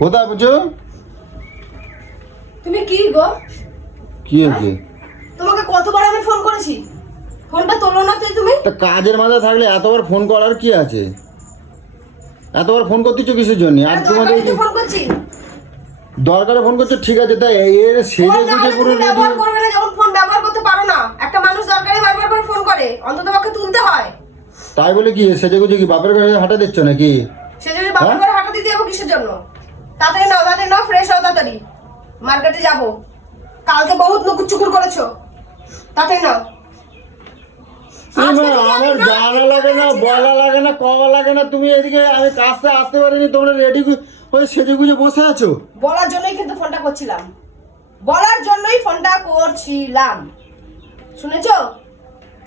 কোথায় বুঝো? তুমি কি গো? কি হয়েছে? তোমাকে কতবার আমি ফোন করেছি, ফোনটা তোলো না তুমি। তা কাজের মাঝে থাকলে এতবার ফোন করার কি আছে? এতবার ফোন করতেছো কিসের জন্য? আর তোমাদের ফোন করছি, দরকারে ফোন করছো, ঠিক আছে। তাই এর সেজে গুজে পুরো ব্যবহার করবে না, যখন ফোন ব্যবহার করতে পারো না। একটা মানুষ দরকারে বারবার করে ফোন করে, অন্তত পক্ষে তুলতে হয়। তাই বলে কি সেজে গুজে কি বাপের ঘরে হাঁটা দিচ্ছ নাকি? সেজন্য বাপের ঘরে হাঁটা দিতে যাবো কিসের জন্য? তাড়াতাড়ি নাও, ফ্রেশ হও তাড়াতাড়ি, মার্কেটে যাবো। কালকে বহুত নুকুর চুকুর করেছো, তাড়াতাড়ি নাও। আমার জানা লাগে না, বলা লাগে না, কওয়া লাগে না। তুমি এদিকে আমি কাজটা আসতে পারিনি, তোমরা রেডি হয়ে সেজে গুজে বসে আছো। বলার জন্যই কিন্তু ফোনটা করছিলাম, বলার জন্যই ফোনটা করছিলাম, শুনেছো?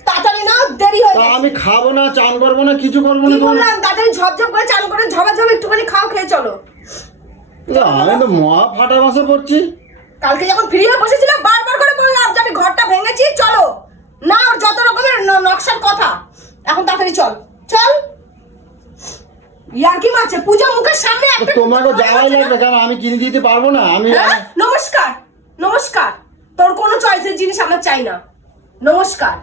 তাড়াতাড়ি নাও, দেরি হয়ে যাচ্ছে। আমি খাবো না, চান করবো না, কিছু করবো না। বললাম তাড়াতাড়ি ঝপঝপ করে চান করে ঝপাঝপ একটুখানি খাও, খেয়ে চলো। আমি তো মহা ফাটা মাসে পড়ছি। কালকে যখন ফ্রি হয়ে বসেছিলাম বারবার করে বললাম যে আমি ঘরটা ভেঙেছি, চলো না। ওর যত রকমের নকশার কথা, এখন তাড়াতাড়ি চল চল। ইয়ার কি মাছে পূজা মুখের সামনে একটা তোমাকে যাওয়াই লাগবে, কারণ আমি কিনে দিতে পারবো না। আমি নমস্কার নমস্কার, তোর কোনো চয়েসের জিনিস আমার চাই না, নমস্কার।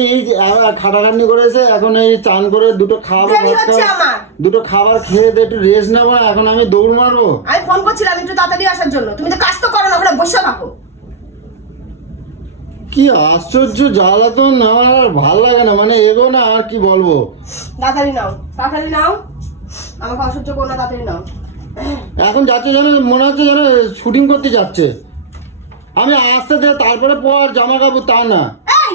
এই যে খাটাখাটনি করেছে, এখন এই চান করে দুটো খাবার খেয়ে একটু রেস্ট নেবো। এখন আমি দৌড় মারবো। আমি ফোন করছিলাম একটু তাড়াতাড়ি আসার জন্য, তুমি তো কাজ তো করো না, ওখানে বসে থাকো। কি আশ্চর্য জ্বালাতন, আমার আর ভাল লাগে না। মানে এগো না, আর কি বলবো। তাড়াতাড়ি নাও, তাড়াতাড়ি নাও, আমাকে অসহ্য করো না, তাড়াতাড়ি নাও। এখন যাচ্ছে যেন মনে হচ্ছে যেন শুটিং করতে যাচ্ছে। আমি আসতে দে, তারপরে পর জামা কাপড়, তা না। এই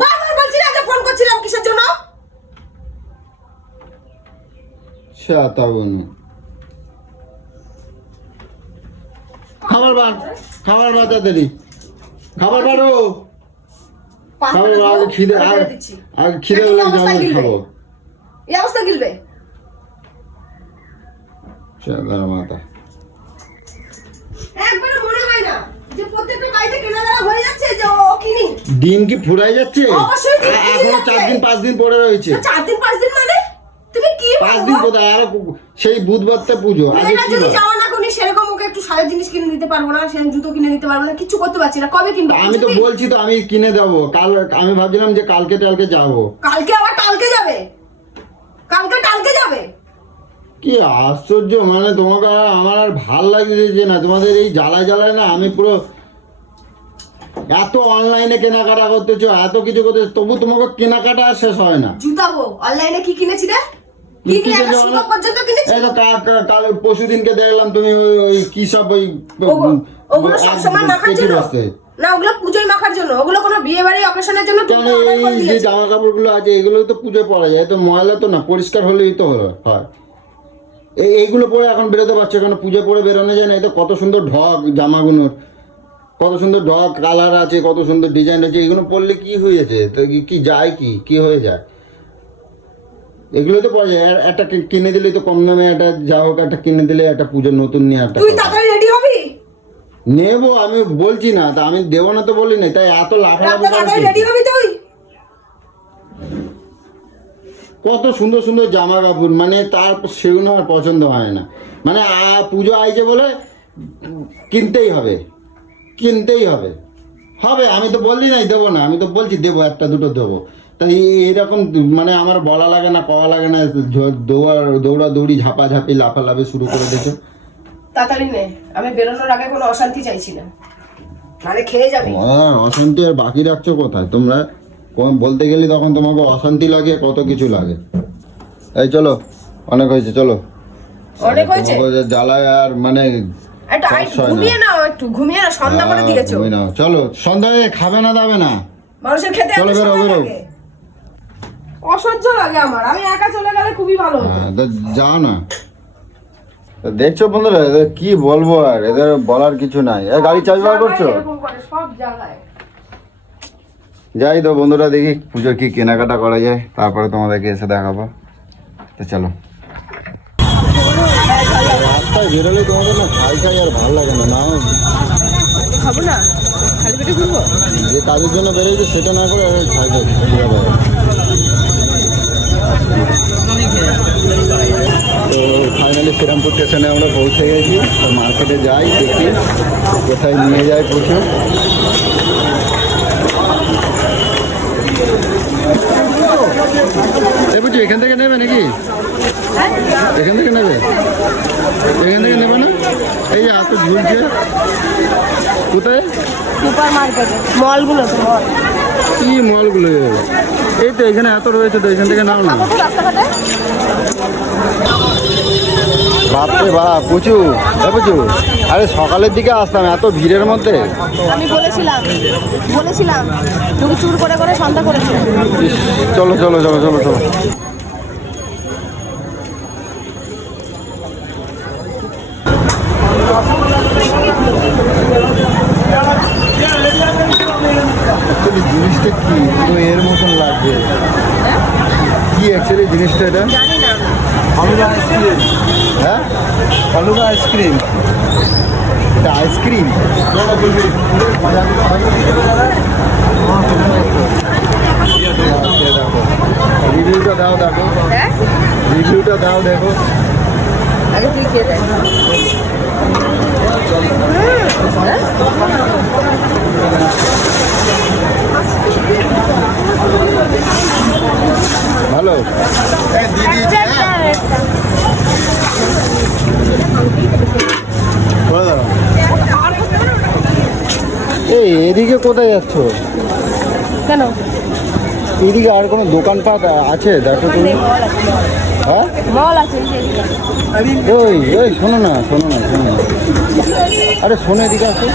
বারবার বলছি না যে ফোন করছিলাম কিসের জন্য? সেটা বলুন। খাবার তাড়াতাড়ি খাবার বাড়ো। খাবার আগে খিদে বলে জামা খাবো। এই অবস্থা গিলবে মাথা। একবার মনে হয় না যে প্রত্যেকটা বাড়িতে কেনাকাটা হয়ে যাচ্ছে যে ও কিনি। দিন কি ফুরাই যাচ্ছে? এখন 4 দিন 5 দিন পরে রয়েছে। 4 দিন 5 দিন মানে তুমি কি 5 দিন কোথায়? আর সেই বুধবারটা পুজো। আগে কি যদি যাওয়া না করি সেরকম ওকে একটু সারা জিনিস কিনে দিতে পারবো না, সেরকম জুতো কিনে দিতে পারবো না, কিছু করতে পারছি না। কবে কিনবো? আমি তো বলছি তো আমি কিনে দেবো কাল। আমি ভাবছিলাম যে কালকে যাবো। কালকে আবার কালকে যাবে? কালকে যাবে? কি আশ্চর্য, মানে তোমাকে আমার আর ভাল লাগছে না। তোমাদের এই জ্বালায় না আমি পুরো এত অনলাইনে কেনাকাটা করতেছো, এত কিছু করতেছো, তবু তোমাকে কেনাকাটা আর শেষ হয় না। জুতাবো অনলাইনে কি কিনেছি রে? পরশুদিনকে দেখলাম তুমি ওই কি সব ওই ওগুলো সবসময় মাখার জন্য না, ওগুলো পুজোয় মাখার জন্য, ওগুলো কোনো বিয়ে বাড়ি অকেশনের জন্য। এই যে জামা কাপড় গুলো আছে এগুলো তো পুজোয় পরা যায়, তো ময়লা তো না, পরিষ্কার হলেই তো হলো হয়। এইগুলো পরে এখন বেরোতে পারছে, কেন পুজো পরে বেরোনো যায় না? এই তো কত সুন্দর ঢক জামাগুলোর, কত সুন্দর ঢক কালার আছে, কত সুন্দর ডিজাইন আছে। এগুলো পরলে কি হয়েছে? তো কি যায়, কি হয়ে যায়? এগুলো তো পাওয়া যায়। একটা কিনে দিলে তো কম দামে, একটা যা হোক একটা কিনে দিলে একটা পুজোর নতুন নিয়ে একটা। তুই তাড়াতাড়ি রেডি হবি? নেবো, আমি বলছি না, তা আমি দেবো না তো বলি না, তাই এত লাফালাফি তাড়াতাড়ি রেডি হবি তুই? কত সুন্দর সুন্দর জামা কাপড়, মানে তার সেগুলো আমার পছন্দ হয় না। মানে পুজো আইছে বলে কিনতেই হবে। আমি তো বললি নাই দেবো না, আমি তো বলছি দেবো, একটা দুটো দেবো। তাই এইরকম মানে আমার বলা লাগে না, কওয়া লাগে না, দৌড়াদৌড়ি ঝাপাঝাপি লাফালাফি শুরু করে দিয়েছো। তাড়াতাড়ি নে, আমি বেরোনোর আগে কোনো অশান্তি চাইছি না, মানে খেয়ে যাবি। অশান্তি আর বাকি রাখছো কোথায় তোমরা? বলতে গেলে তখন তোমাকে অশান্তি লাগে, কত কিছু লাগে। এই চলো, অনেক হয়েছে, চলো। অনেক হয়েছে জ্বালায় আর মানে ঘুমিয়ে নাও, একটু ঘুমিয়ে নাও, সন্ধ্যা করে দিয়েছো। চলো, সন্ধ্যায় খাবে না দাবে না, মানুষের খেতে চলো বেরো। অসহ্য লাগে আমার, আমি একা চলে গেলে খুবই ভালো হতো। যাও না। দেখছো বন্ধুরা, এদের কি বলবো, আর এদের বলার কিছু নাই। গাড়ি চাবি বার করছো? সব জায়গায় যাই তো বন্ধুরা, দেখি পুজোর কি কেনাকাটা করা যায়, তারপরে তোমাদেরকে এসে দেখাবো। তো চলো। রাস্তায় বেরোলে তোমাদের না খাই খাই আর ভালো লাগে না, না খাবো না, খালি পেটে ঘুরবো। যে কাজের জন্য বেরোয়েছে সেটা না করে খাই খাই ঘুরে বেড়ায়। তো ফাইনালি শ্রীরামপুর স্টেশনে আমরা পৌঁছে গেছি। তো মার্কেটে যাই, দেখি কোথায় নিয়ে যায় প্রচুর। বুঝছি এখান থেকে নেবে নাকি? এখান থেকে নেবে? এখান থেকে নেবে না? এই যে এত ঝুলছে কোথায়? সুপার মার্কেটে, মলগুলো তো মল। কি মলগুলো? এই তো এখানে এত রয়েছে, তো এখান থেকে নাও না। রাস্তাঘাটে বাপরে বাপ প্রচুর, প্রচুর। আরে সকালের দিকে আসতাম, এত ভিড়ের মধ্যে। আমি বলেছিলাম তুমি চুর করে করে সন্ধ্যা করেছিলাম। চলো চলো চলো চলো চলো। জিনিসটা কি তো এর মতন লাগবে? কি অ্যাকচুয়ালি জিনিসটা এটা? জানি না। ফালুদা আইসক্রিম, হ্যাঁ ফালুদা আইসক্রিম। এটা আইসক্রিম? রিভিউটা দাও দেখো, হ্যাঁ রিভিউটা দাও দেখো। আগে তুই খেয়ে দেখ। ভালো দিদি। এই এদিকে কোথায় যাচ্ছ? কেন? এদিকে আর কোনো দোকানপাট আছে দেখো তুমি? হ্যাঁ মল আছে ওই ওই শোনো না শোনো না শোনো না, আরে শোনো এদিকে আসো।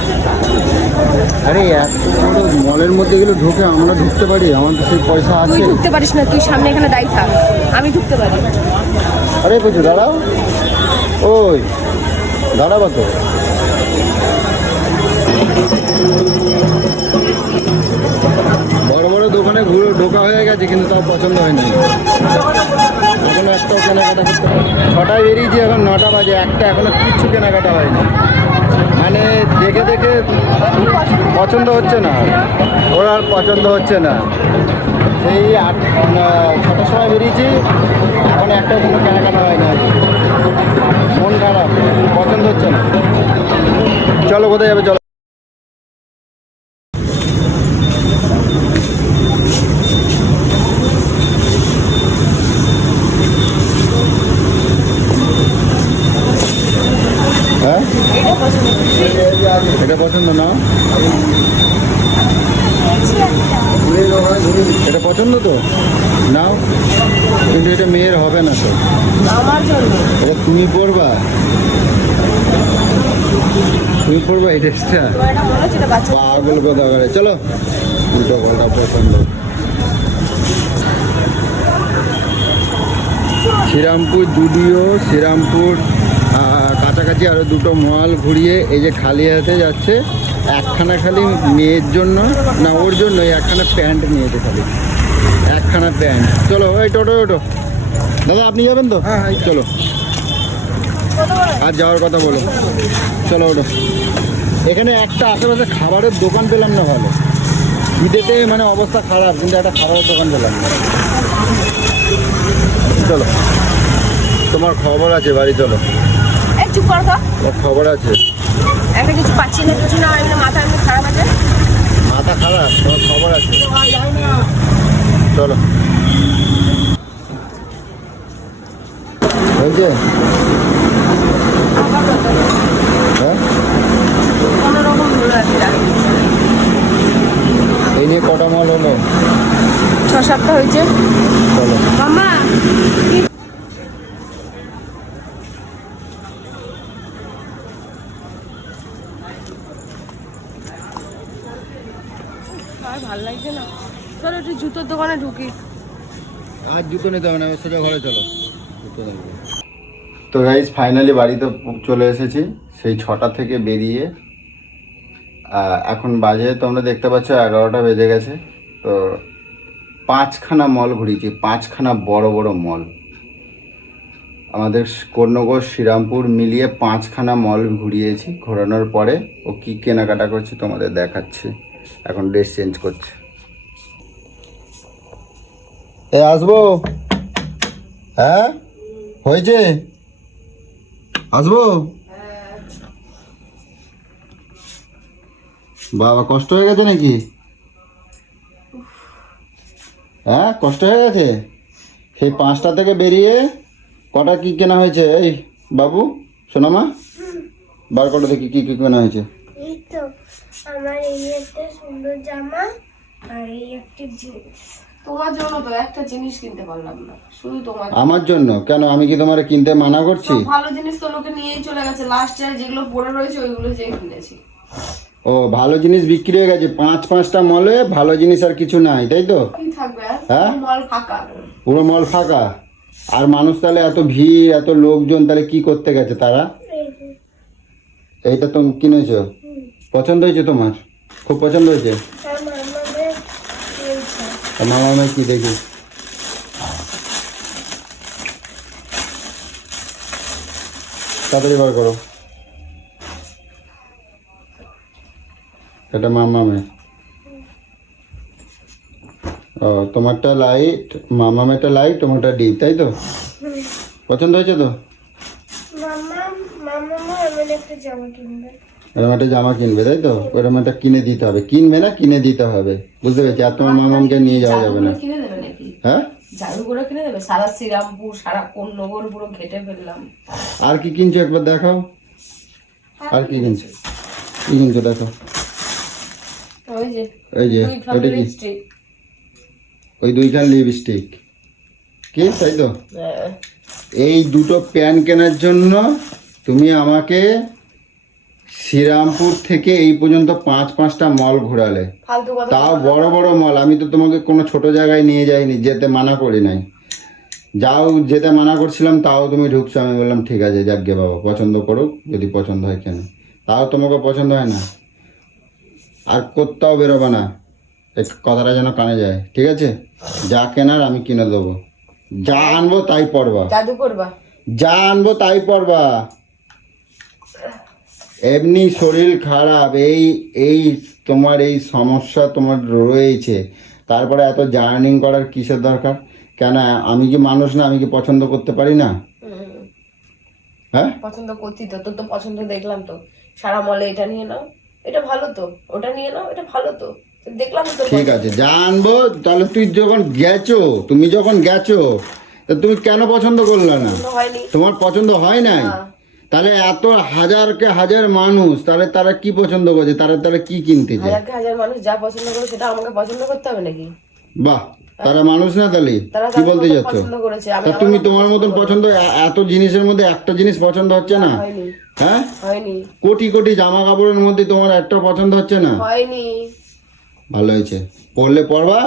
আরে এত বড় মলের মধ্যে গেলে ঢুকে আমরা ঢুকতে পারি? আমাদের সেই পয়সা তুই আছে? ঢুকতে পারিস না, তুই সামনে এখানে দাঁড়িয়ে থাক, আমি ঢুকতে পারি। আরে বুঝু দাঁড়াও, ওই দাঁড়াবা তো। বড় বড় দোকানে ঘুরে ঢোকা হয়ে গেছে কিন্তু তাও পছন্দ হয়নি। এখনো একটাও কেনাকাটা করতে পারি। 6টায় বেরিয়েছি, এখন 9টা বাজে, একটা এখনো কিচ্ছু কেনাকাটা হয়নি। মানে দেখে দেখে পছন্দ হচ্ছে না, ওর আর পছন্দ হচ্ছে না। সেই 6টার সময় বেরিয়েছি, এখন একটা কোনো কেনাকাটা হয় না, মন খারাপ, পছন্দ হচ্ছে না। চলো কোথায় যাবে চলো। হ্যাঁ এটা পছন্দ না? এটা পছন্দ তো নাও, কিন্তু এটা মেয়ের হবে না তো। আমার জন্য এটা তুমি পরবা, তুমি পরবা এই ড্রেসটা? এটা মনে হচ্ছে এটা বাচ্চা। পাগল কথা করে। চলো দুটো গলটা পছন্দ। শ্রীরামপুর জুডিও, শ্রীরামপুর কাছাকাছি আরও দুটো মল ঘুরিয়ে এই যে খালি হাতে যাচ্ছে। একখানা খালি মেয়ের জন্য, না ওর জন্য একখানা প্যান্ট নিয়েছে, খালি একখানা প্যান্ট। চলো ওই টোটো ওটো, দাদা আপনি যাবেন তো? হ্যাঁ হ্যাঁ চলো, আর যাওয়ার কথা বলো, চলো ওটো। এখানে একটা আশেপাশে খাবারের দোকান পেলাম না ভালো, ঈদেতে মানে অবস্থা খারাপ, কিন্তু একটা খাবারের দোকান পেলাম না। চলো তোমার খবর আছে বাড়ি, চলো। এই চুপ কর তো, তোমার খবর আছে? একটা কিছু পাচ্ছি না, কিছু না, এমনি মাথা এমনি খারাপ আছে। মাথা খারাপ? তোমার খবর আছে, চলো। হয়েছে? হ্যাঁ কোনো রকম হলো একটা। এই নিয়ে কটা মল হলো? 6-7টা হয়েছে। চলো মামা আর ভালো লাগছে না, চলো একটু জুতোর দোকানে ঢুকি। আর জুতো নিতে হবে না, সোজা ঘরে চলো, জুতো নেবো। তো গাইজ ফাইনালি বাড়িতে চলে এসেছি, সেই 6টা থেকে বেরিয়ে এখন বাজে তোমরা দেখতে পাচ্ছ 11টা বেজে গেছে। তো 5খানা মল ঘুরিয়েছি, 5খানা বড় বড় মল। আমাদের কর্ণগর শ্রীরামপুর মিলিয়ে 5খানা মল ঘুরিয়েছি। ঘোরানোর পরে ও কি কেনাকাটা করছে তোমাদের দেখাচ্ছি। এখন ড্রেস চেঞ্জ করছে। এ আসবো? হ্যাঁ হয়েছে, আসবো? বাবা কষ্ট হয়ে গেছে নাকি? হ্যাঁ কষ্ট হয়ে গেছে। সেই 5টা থেকে বেরিয়ে কটা কি কেনা হয়েছে? এই বাবু সোনামা বার করে দেখি কি কি কেনা হয়েছে। এই তো আমার এই একটা সুন্দর জামা আর এই একটা জিন্স। তোমার জন্য তো একটা জিনিস কিনতে পারলাম না, শুধু তোমার জন্য। আমার জন্য কেন? আমি কি তোমার কিনতে মানা করছি? সব ভালো জিনিস তো লোকে নিয়েই চলে গেছে, লাস্ট ইয়ার যেগুলো পড়ে রয়েছে ওইগুলো যে কিনেছি। ও ভালো জিনিস বিক্রি হয়ে গেছে। 5টা মলে ভালো জিনিস আর কিছু নাই, তাই তো? কি থাকবে আর? হ্যাঁ? মল ফাঁকা। পুরো মল ফাঁকা। আর মানুষ তাহলে এত ভিড় এত লোকজন তাহলে কি করতে গেছে তারা? এই যে, এইটা তুমি কিনেছো, পছন্দ হয়েছে তোমার? খুব পছন্দ হয়েছে? আর মামাদের জিন্স। মামা আমি কি দেখি। তাড়াতাড়ি বার করো। এটা মামামে। ও তোমারটা লাইট, মামামেটা লাইট, তোমারটা ডিপ, তাই তো? পছন্দ হয়েছে তো? মামা মামা এমন একটা জামা কিনবে। এরকম একটা জামা কিনবে, তাই তো? ওরকম একটা কিনে দিতে হবে। কিনবে না, কিনে দিতে হবে, বুঝতে পেরেছি। আর তোমার মামামকে নিয়ে যাওয়া যাবে না। জাদুগুলো কিনে দেবে নাকি? হ্যাঁ জাদুগুলো কিনে দেবে? সারা শ্রীরামপুর সারা কন্যগর পুরো ঘেটে ফেললাম। আর কি কিনছো একবার দেখাও। আর কি কিনছো? কি কিনছো দেখো। ওই যে এই যে দুই ওটা খামের কি? লিপস্টিক। ওই 2খান লিপস্টিক কি, তাই তো? হ্যাঁ। এই 2টো প্যান কেনার জন্য তুমি আমাকে শ্রীরামপুর থেকে এই পর্যন্ত 5টা মল ঘোরালে, ফালতু কথা তাও বলো না। বড় বড় মল। আমি তো তোমাকে কোনো ছোট জায়গায় নিয়ে যাইনি, যেতে মানা করি নাই। যাও যেতে মানা করছিলাম তাও তুমি ঢুকছো। আমি বললাম ঠিক আছে যাক গে বাবা, পছন্দ করুক, যদি পছন্দ হয় কেন। তাও তোমাকে পছন্দ হয় না। আর কোথাও বেরোবে না, এই কথাটা যেন কানে যায়, ঠিক আছে? যা কেনার আমি কিনে দেবো। যা আনবো তাই পড়বা, জাদু করবা? যা আনবো তাই পড়বা। এমনি শরীর খারাপ, এই তোমার এই সমস্যা তোমার রয়েছে, তারপরে এত জার্নিং করার কিসের দরকার? কেন আমি কি মানুষ না? আমি কি পছন্দ করতে পারি না? হ্যাঁ পছন্দ করতি তো, তোর তো পছন্দ দেখলাম তো। সারা মলে এটা নিয়ে নাও, এটা ভালো তো, ওটা নিয়ে নাও, এটা ভালো তো, দেখলাম তো। ঠিক আছে যা আনবো। তাহলে তুমি যখন গেছো তা তুমি কেন পছন্দ করলে না? হয়নি। তোমার পছন্দ হয় নাই? না। তাহলে এত হাজারকে হাজার মানুষ, তাহলে তারা কি পছন্দ করছে? তারা কি কিনতে চায়? হাজারকে হাজার মানুষ যা পছন্দ করে সেটা আমাকে পছন্দ করতে হবে নাকি? বাহ, তারা মানুষ না তাহলে? তারা কি তাদের বলতে মতো যাচ্ছ? পছন্দ করেছে, আমি তা আমার তুমি মতো তোমার মতন করি। পছন্দ, এত জিনিসের মধ্যে একটা জিনিস পছন্দ হচ্ছে না? হয়নি। হ্যাঁ হয়নি। কোটি কোটি জামা কাপড়ের মধ্যে তোমার একটা পছন্দ হচ্ছে না? হয়নি। ভালো হয়েছে, পড়লে পড়বা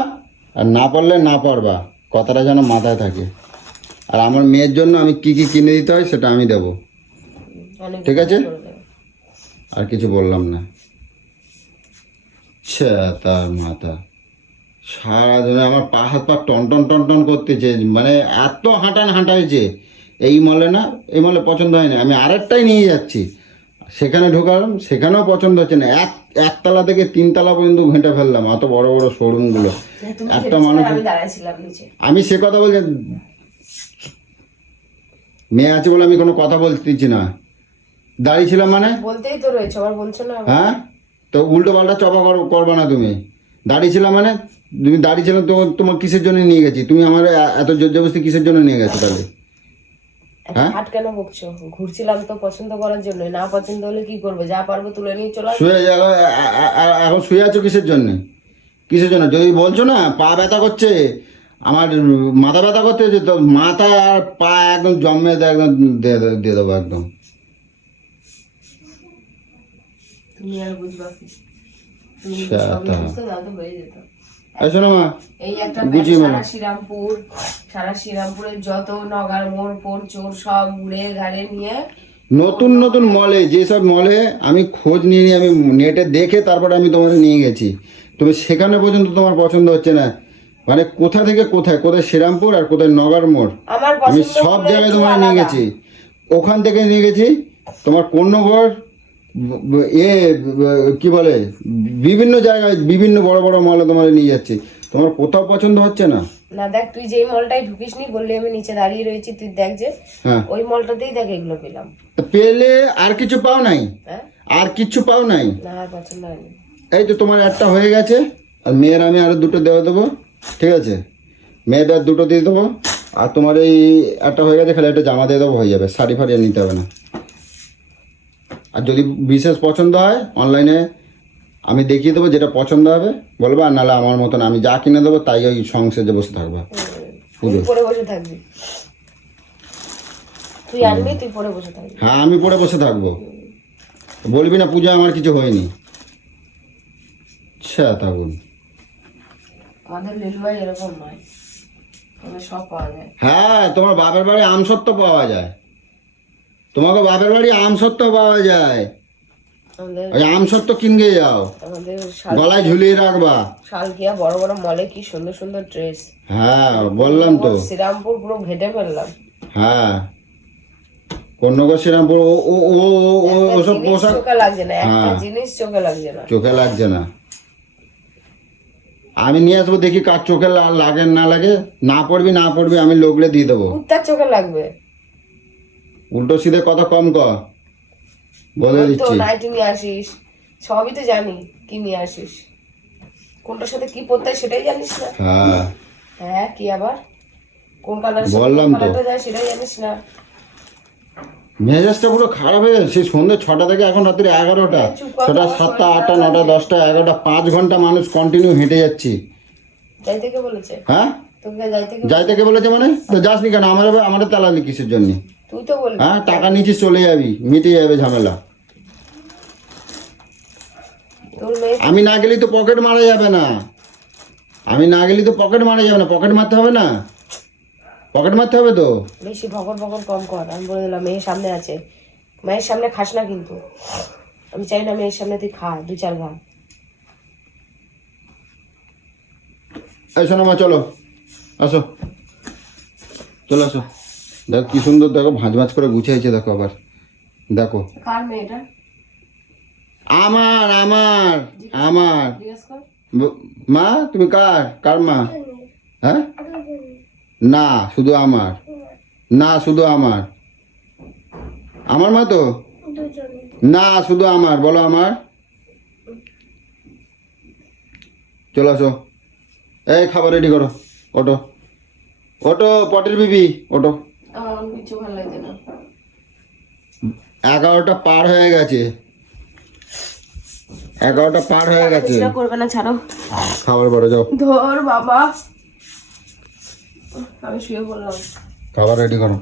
আর না পড়লে না পড়বা, কথাটা যেন মাথায় থাকে। আর আমার মেয়ের জন্য আমি কি কি কিনে দিতে হয় সেটা আমি দেবো, অনেক ঠিক আছে? করে দেবে। আর কিছু বললাম না। তার মাথা সারাদিনে আমার পা হাত পা টন টন টন টন করতেছে, মানে এত হাঁটাইছে। এই মলে না, এই মলে পছন্দ হয় না, আমি আরেকটাই নিয়ে যাচ্ছি। সেখানে ঢোকালাম, সেখানেও পছন্দ হচ্ছে না। একতলা থেকে 3তলা পর্যন্ত ঘেঁটে ফেললাম, অত বড় বড় শোরুমগুলো। তুমি একটা ভেবেছিলে মানুষ, আমি দাঁড়াইছিলাম নিচে। আমি সে কথা বলছি, মেয়ে আছে বলে আমি কোনো কথা বলতেছি না। দাঁড়িয়েছিলাম মানে? বলতেই তো রয়েছে, আবার বলছো না? হ্যাঁ তো উল্টো পাল্টা চপা করবা না তুমি। দাঁড়িয়েছিলাম মানে? তুমি দাঁড়িয়েছিলাম তো, তোমার কিসের জন্য নিয়ে গেছি? তুমি আমার এত জোরজবস্তি কিসের জন্য নিয়ে গেছো তাহলে? হ্যাঁ? হাট কেন বকছো? ঘুরছিলাম তো পছন্দ করার জন্য। না পছন্দ হলে কি করবে? যা পারবো তুলে নিয়ে চলে আসবো। শুয়ে যাও, এখন শুয়ে আছো কিসের জন্য? কিসের জন্য? যদি বলছো না পা ব্যথা করছে, আমার মাথা ব্যথা করতেছে, তো মাথা আর পা একদম জমে একদম দিয়ে দেবো একদম। তুমি আর বুঝবা কি? তুমি আচ্ছা, সবই তা। বুঝতে দাও তো হয়ে যেত। এই শোনো মা, এই একটা বুঝি ব্যাগ মা। সারা শ্রীরামপুরের যত নগার মোড় ফোড় চোর সব ঘুরে ঘাড়ে নিয়ে নতুন নতুন মলে, যেসব মলে আমি খোঁজ নিয়ে নিয়ে আমি নেটে দেখে তারপরে আমি তোমাকে নিয়ে গেছি, তুমি সেখানে পর্যন্ত তোমার পছন্দ হচ্ছে না। মানে কোথা থেকে কোথায়, কোথায় শ্রীরামপুর আর কোথায় নগর মোড়, আমার আমি পছন্দ সব জায়গায় তোমার নিয়ে গেছি। ওখান থেকে নিয়ে গেছি তোমার কোন্নগর, কি বলে, বিভিন্ন জায়গায় বিভিন্ন বড় বড় মলে তোমার নিয়ে যাচ্ছি, তোমার কোথাও পছন্দ হচ্ছে না। না দেখ, তুই যেই মলটাই ঢুকিস নি বললি, আমি নিচে দাঁড়িয়ে রয়েছি, তুই দেখ যে হ্যাঁ, ওই মলটাতেই দেখ এগুলো পেলাম। তা পেলে আর কিছু পাও নাই? হ্যাঁ, আর কিছু পাও নাই? না আর পছন্দ হয়নি। এই তো তোমার একটা হয়ে গেছে, আর মেয়ের আমি আরো দুটো দেবো, ঠিক আছে? মেয়েদের দুটো দিয়ে দেবো, আর তোমার এই একটা হয়ে গেছে, খালি একটা জামা দিয়ে দেবো, হয়ে যাবে। শাড়ি ফাড়ি আর নিতে হবে না। আর যদি বিশেষ পছন্দ হয় অনলাইনে আমি দেখিয়ে দেবো, যেটা পছন্দ হবে বলবো, আর নাহলে আমার মতন আমি যা কিনে দেবো তাই ওই সংসারে বসে থাকবে তুই পুরো। পরে বসে থাকবি, তুই আনবি, তুই পরে বসে থাকবি। হ্যাঁ, আমি পরে বসে থাকবো, বলবি না পূজা আমার কিছু হয়নি। আচ্ছা থাকুন। আমাদের লিলু ভাই এরকম নয়, আমাদের সব পাওয়া যায়। হ্যাঁ, তোমার বাপের বাড়ি আমসত্ত্ব পাওয়া যায়, তোমাকে বাপের বাড়ি আমসত্ত্ব পাওয়া যায়। আমাদের ওই আমসত্ত্ব কিনগে যাও, আমাদের গলায় ঝুলিয়ে রাখবা। শালকিয়া বড় বড় মলে কি সুন্দর সুন্দর ড্রেস। হ্যাঁ বললাম তো। শ্রীরামপুর পুরো ঘেটে ফেললাম। হ্যাঁ, কোন্নগর শ্রীরামপুর ওসব জিনিস পোশাক চোখে লাগছে না, একটা হ্যাঁ। জিনিস চোখে লাগছে না। চোখে লাগছে না। আমি নিয়ে আসবো, দেখি কার চোখে লাগে না লাগে। না পড়বি না পড়বি আমি লোকলে দিয়ে দেবো। কুত্তার চোখে লাগবে। উল্টো সিধে কথা কম কর, বলে তো দিচ্ছি। নাইটি নিয়ে আসিস, সবই তো জানি কি নিয়ে আসিস, কোনটার সাথে কি পরতে হয় সেটাই জানিস না। হ্যাঁ হ্যাঁ, কি আবার কোন কালারের বললাম তো। কালারটা যায় সেটাই জানিস না। মেজাজটা পুরো খারাপ হয়ে গেছে। সেই সন্ধ্যে 6টা থেকে এখন রাত্রি 11টা, চুপ কর, 6টা, আমার 7টা, শরীর 8টা, খারাপ 9টা, লাগছে। 10টা, 11টা, 5 ঘন্টা মানুষ কন্টিনিউ হেঁটে যাচ্ছি। যাই থেকে বলেছে, হ্যাঁ, তোকে যাই থেকে যাই থেকে বলেছে মানে? তো যাসনি কেন? আমাদের তালালি কিসের জন্য? তুই তো বলবি। হ্যাঁ, টাকা নিচ্ছিস, চলে যাবি, মিটে যাবে ঝামেলা। তোর মেয়ে আমি না গেলেই তো পকেট মারা যাবে না, আমি না গেলেই তো পকেট মারা যাবে না। পকেট মারতে হবে না, পকেট মারতে হবে তো। বেশি ভগর ভগর কম কর, আমি বলে দিলাম মেয়ের সামনে আছে, মায়ের সামনে খাস না কিন্তু। আমি চাই না মেয়ের সামনে তুই খা 2-4 ঘা। এই শোনো মা, চলো আসো, চলো আসো। দেখো কি সুন্দর, দেখো ভাঁজ ভাঁজ করে গুছিয়েছে, দেখো আবার দেখো। কার মেয়েটা আমার আমার আমার জিজ্ঞেস কর। মা, তুমি কার কার মা? হ্যাঁ, না শুধু আমার, না শুধু আমার, আমার মা তো দুজনে। না, শুধু আমার। বলো আমার। চলো আসো, এই খাবার রেডি করো, ওটো ওটো, পটের বিবি ওটো। আমার কিছু ভালো লাগছে না। 11টা পার হয়ে গেছে, 11টা পার হয়ে গেছে। চেষ্টা করবে না, ছাড়ো। খাবার বড় যাও, ধর বাবা, আমি শুয়ে বললাম। খাবার রেডি করো।